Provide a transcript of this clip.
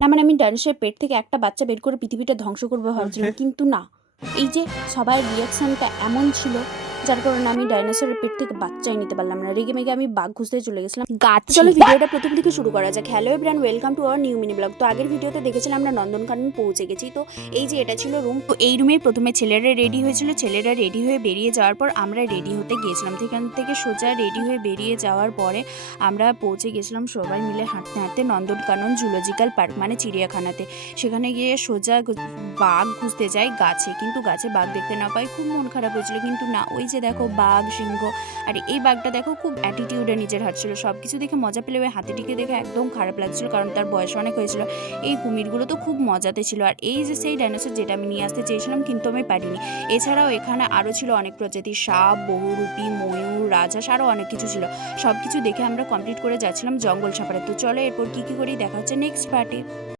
না মানে আমি ডাইনোসরের পেট থেকে একটা বাচ্চা বের করে পৃথিবীটা ধ্বংস করবো ভাবছিলাম, কিন্তু না, এই যে সবার রিয়াকশনটা এমন ছিল যার কারণে আমি ডাইনোসরের পেট থেকে বাচ্চাই নিতে পারলাম না। রেগে মেগে আমি বাঘ খুঁজতে চলে গেছিলাম গাছে। চলো ভিডিওটা প্রথম থেকে শুরু করা যাক। Hello everyone, welcome to our new mini blog. তো আগের ভিডিওতে দেখেছিলাম আমরা নন্দনকানন পৌঁছে গেছি। তো এই যে এটা ছিল রুম। তো এই রুমে প্রথমে ছেলেরা রেডি হয়েছিল। ছেলেরা রেডি হয়ে বেরিয়ে যাওয়ার পর আমরা রেডি হতে গিয়েছিলাম। সেখান থেকে সোজা রেডি হয়ে বেরিয়ে যাওয়ার পরে আমরা পৌঁছে গেছিলাম সবাই মিলে হাঁটতে হাঁটতে নন্দনকানন জুলজিক্যাল পার্ক মানে চিড়িয়াখানাতে। সেখানে গিয়ে সোজা বাঘ খুঁজতে যাই গাছে, কিন্তু গাছে বাঘ দেখতে না পাই খুব মন খারাপ হয়েছিল। কিন্তু না, ওই যে দেখো বাঘ, সিংহ, আর এই বাঘটা দেখো খুব অ্যাটিটিউডে নিজের হাঁটছিল। সব কিছু দেখে মজা পেলে ওই হাতিটিকে দেখে একদম খারাপ লাগছিল, কারণ তার বয়স অনেক হয়েছিল। এই কুমিরগুলো তো খুব মজাতে ছিল। আর এই যে সেই ডাইনোসর যেটা আমি নিয়ে আসতে চেয়েছিলাম কিন্তু আমি পারিনি। এছাড়াও এখানে আরও ছিল অনেক প্রজাতির সাপ, বহুরূপী, ময়ূর, রাজহাঁস, আরও অনেক কিছু ছিল। সব কিছু দেখে আমরা কমপ্লিট করে যাচ্ছিলাম জঙ্গল সাফারি। তো চলো এরপর কী কী করি দেখা হচ্ছে নেক্সট পার্টে।